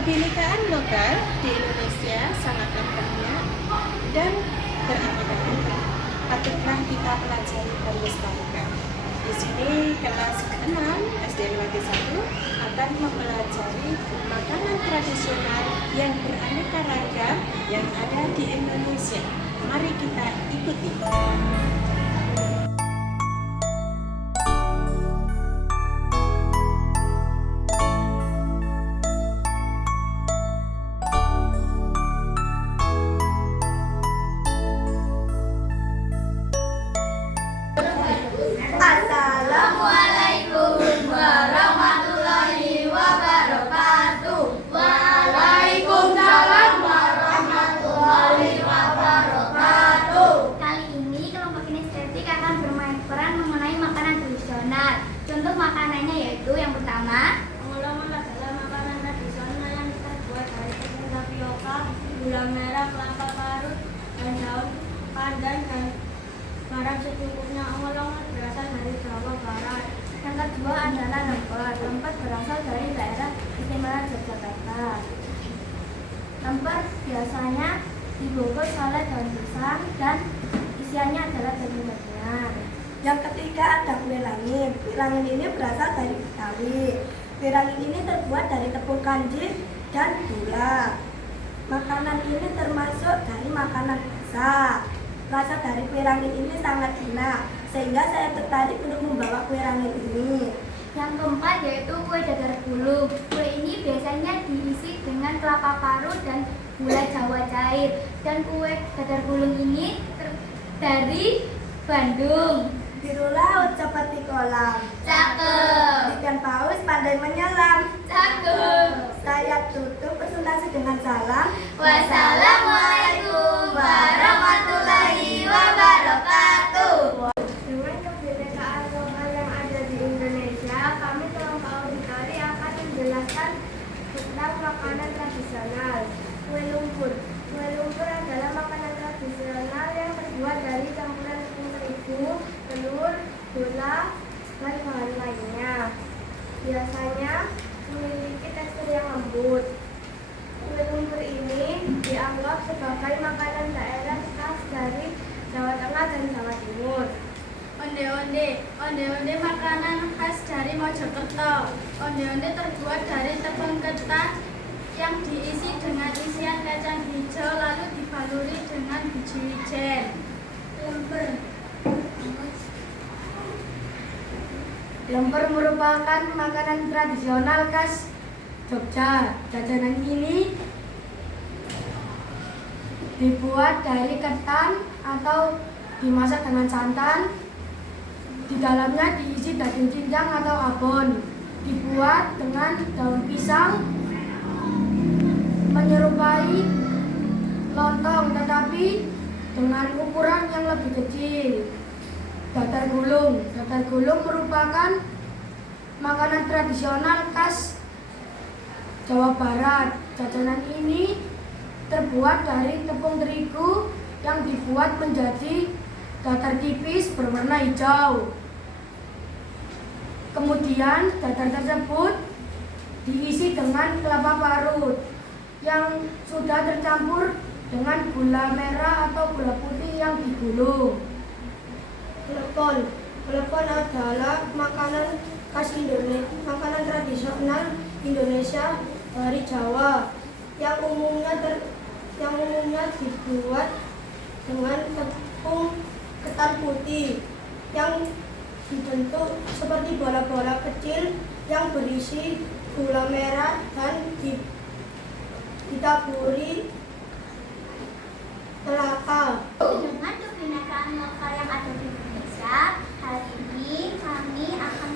Kebinekaan lokal di Indonesia sangatlah banyak dan beraneka ragam. Patutlah kita pelajari dan lestarikan. Di sini kelas ke-6 SD Negeri 1 akan mempelajari makanan tradisional yang beraneka ragam yang ada di Indonesia. Mari kita ikuti. Assalamualaikum warahmatullahi wabarakatuh. Waalaikumsalam warahmatullahi wabarakatuh. Kali ini kelompok kinestetik akan bermain peran mengenai makanan tradisional. Contoh makanannya yaitu yang pertama, Ongol-ongol adalah makanan tradisional yang terbuat dari tepung tapioka, gula merah, kelapa parut, dan daun pandan dan garam secukupnya. Ongol-ongol berasal dari Jawa Barat. yang kedua adalah lemper. Lemper berasal dari daerah istimewa Yogyakarta. Lemper biasanya dibungkus oleh daun pisang dan isiannya adalah daging-dagingan. Yang ketiga ada kue langit. Kue langit ini berasal dari Betawi. Kue langit ini terbuat dari tepung kanji dan gula. Makanan ini termasuk dari makanan biasa. Rasa dari kue langit ini sangat enak, sehingga saya tertarik untuk membawa kue langit ini. Yang keempat yaitu kue dadar gulung. Kue ini biasanya diisi dengan kelapa parut dan gula Jawa cair. Dan kue dadar gulung ini dari Bandung. Biru laut seperti kolam, Cakep. ikan paus pandai menyelam. Cakep. Saya tutup presentasi dengan salam. Wassalamualaikum warahmatullahi wabarakatuh. Dengan kebinekaan lokal yang ada di Indonesia, kami kelompok auditori akan menjelaskan tentang makanan tradisional. Kue lumpur. Kue lumpur adalah makanan tradisional yang terbuat dari campuran tepung terigu, telur, gula, dan bahan lainnya. Biasanya memiliki tekstur yang lembut. Kue lumpur ini dianggap sebagai makanan daerah khas dari Jawa Tengah dan Jawa Timur. Onde-onde makanan khas dari Mojokerto. Onde-onde terbuat dari tepung ketan yang diisi dengan isian kacang hijau lalu dibaluri dengan biji wijen. Lemper merupakan makanan tradisional khas Jogja. Jajanan ini dibuat dari ketan atau dimasak dengan santan. Di dalamnya diisi daging cincang atau abon. Dibuat dengan daun pisang, menyerupai lontong tetapi dengan ukuran yang lebih kecil. Dadar gulung. Dadar gulung merupakan makanan tradisional khas Jawa Barat. Jajanan ini terbuat dari tepung terigu yang dibuat menjadi datar tipis berwarna hijau. Kemudian dadar tersebut diisi dengan kelapa parut yang sudah tercampur dengan gula merah atau gula putih yang digulung. Klepon. Klepon adalah makanan khas Indonesia, makanan tradisional Indonesia dari Jawa yang umumnya dibuat dengan tepung ketan putih yang dibentuk seperti bola-bola kecil yang berisi gula merah dan ditaburi kelapa. Dengan kebinekaan lokal yang ada di Indonesia, hari ini kami akan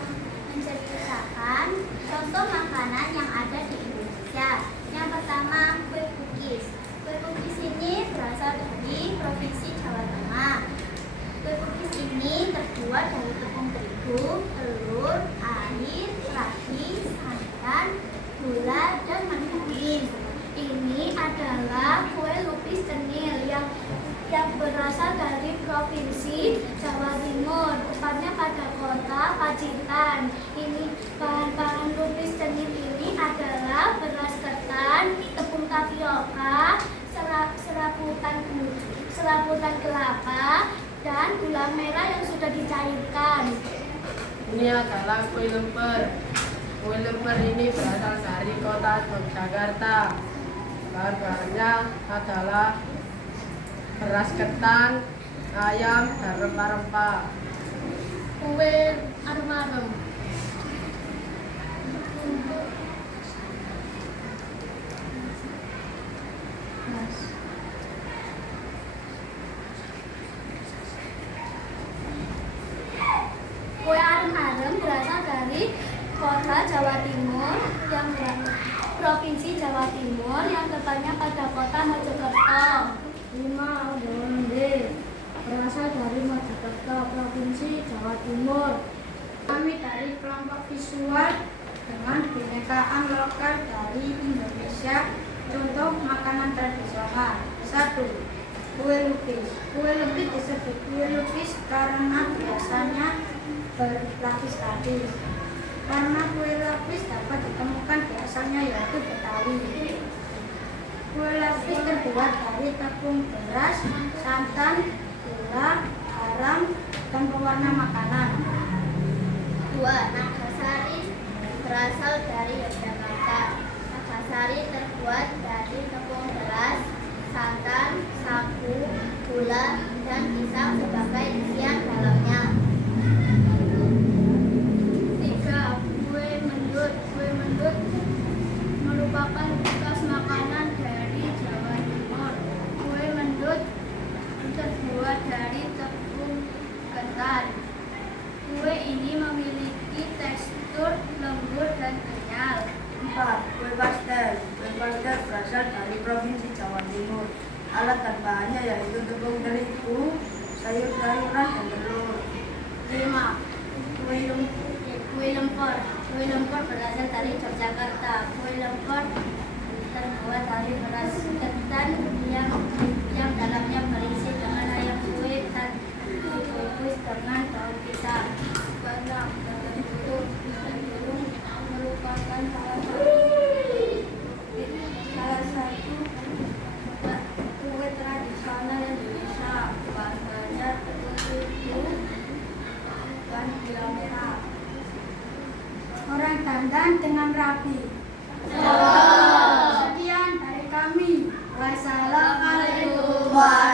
menceritakan contoh makanan yang ada di Indonesia. Yang pertama, kue kukis. Kue kukis ini berasal dari Provinsi Jawa Tengah. Kue kukis ini terbuat dari tepung terigu, telur, air, ragi, santan, gula, dan margarin. Ini adalah kue lupis cenil yang berasal dari Provinsi Jawa Timur, tepatnya pada kota Pacitan. Ini bahan-bahan lupis cenil ini adalah beras ketan, Ini adalah kue lemper. Kue lemper ini berasal dari kota Yogyakarta. Bahan-bahannya adalah beras ketan, ayam, dan rempah-rempah. Kue arem-arem. Kue arem-arem berasal dari kota Jawa Timur provinsi Jawa Timur yang tepatnya pada kota Mojokerto. 5. Onde-onde berasal dari Mojokerto, Provinsi Jawa Timur. Kami dari kelompok visual dengan kebinekaan lokal dari Indonesia. Contoh makanan tradisional. 1. Kue lupis. Kue lupis disebut kue lupis karena biasanya berlapis-lapis. Karena kue lapis dapat ditemukan biasanya yaitu Betawi. Kue lapis terbuat dari tepung beras, santan, gula, garam, dan pewarna makanan. 2. Nagasari berasal dari Yogyakarta. Nagasari terbuat dari tepung beras, santan, sagu, gula, dan pisang sebagai isian dalamnya. 3. Kue mendut. Kue mendut merupakan bekas makanan dari Jawa Timur. Kue mendut terbuat dari tepung ketan. Kue ini memiliki tekstur lembut dan kenyal. 4. Kue pastel. Kue pastel berasal dari Provinsi Jawa Timur. Alat dan bahannya yaitu tepung terigu, sayur-sayuran, dan telur. 5. Kue lemper. Kue lemper berasal dari Yogyakarta. Kue lemper terbuat dari beras ketan yang dalamnya berisi dengan ayam kue dan dikukus dengan daun pisang. 6. Bentuk merupakan salah satu kue tradisional Indonesia. Bahannya tepung terigu dan gula merah. Orang dandan dengan rapi. Sekian dari kami. Wassalamualaikum warahmatullahi